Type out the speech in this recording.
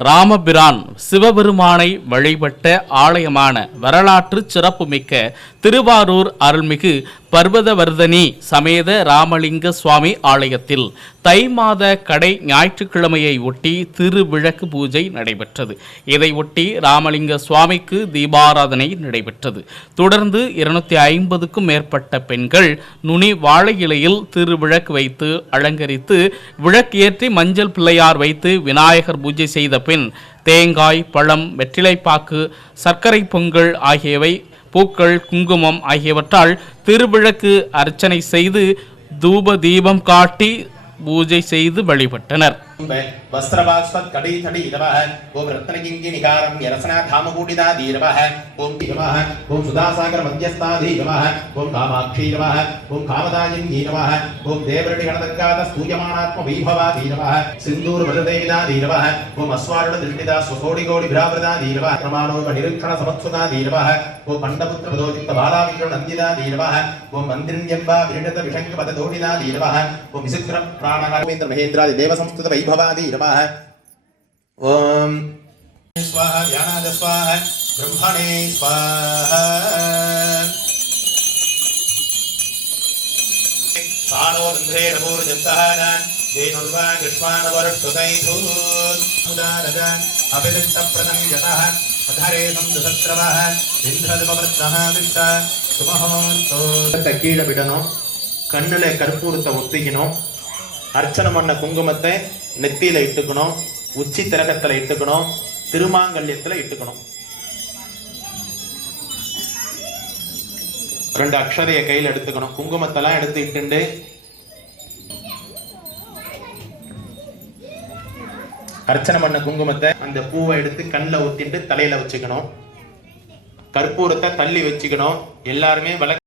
ராமபிரான் சிவபெருமானை வழிபட்ட ஆலயமான வரலாற்று சிறப்புமிக்க திருவாரூர் அருள்மிகு பர்வதவர்தனி சமேத ராமலிங்க சுவாமி ஆலயத்தில் தை மாத கடை ஞாயிற்றுக்கிழமையை ஒட்டி திருவிளக்கு பூஜை நடைபெற்றது. இதையொட்டி ராமலிங்க சுவாமிக்கு தீபாராதனை நடைபெற்றது. தொடர்ந்து இருநூத்தி ஐம்பதுக்கும் மேற்பட்ட பெண்கள் நுனி வாழை இலையில் திருவிளக்கு வைத்து அலங்கரித்து விளக்கேற்றி மஞ்சள் பிள்ளையார் வைத்து விநாயகர் பூஜை செய்த பின் தேங்காய் பழம் வெற்றிலைப்பாக்கு சர்க்கரை பொங்கல் ஆகியவை பூக்கள் குங்குமம் ஆகியவற்றால் திருவிளக்கு அர்ச்சனை செய்து தூப தீபம் காட்டி பூஜை செய்து வழிபட்டனர். வஸ்திரபாஸ்வத் கடை தடி இரவः ஓம் ரத்னகிங்கி நிகாரம் யரசனா தாமகூடிதா தீரவः ஓம் தீரவः ஓம் சுதாசாகர மத்தியஸ்தா தீரவः ஓம் காமாட்சி ரவः ஓம் காமதாயின் தீரவः ஓம் தேவரடி கணதக்காத ஸ்தூயமானாத்ம வைபவா भवादि ரமாக ஓம் स्वाहा ध्यानाद स्वाहा ब्रह्मणे स्वाहा सानो बन्धे रमोर्जन्तः नान् धेनुर्वा कृष्माणवरुष्टुदैधूदारजान् अभिवित्तप्रसञ्जतः अधरे सन्दुसत्रवः इन्द्रदमवत्तः वित्त सुमहोऽन्तो கீழே விடணும் கண்ணில் கற்பூரத்தை ஒத்திக்கணும் அர்ச்சனை பண்ண குங்குமத்தை நெத்தியில இட்டுக்கணும் உச்சி திரகத்துல இட்டுக்கணும் திருமாங்கல்யத்துல இட்டுக்கணும். ரெண்டு அக்ஷரைய கையில எடுத்துக்கணும். குங்குமத்தெல்லாம் எடுத்து இட்டுண்டு அர்ச்சனை பண்ண குங்குமத்தை அந்த பூவை எடுத்து கண்ணில் ஊத்திட்டு தலையில வச்சுக்கணும். கற்பூரத்தை தள்ளி வச்சுக்கணும். எல்லாருமே விளக்கு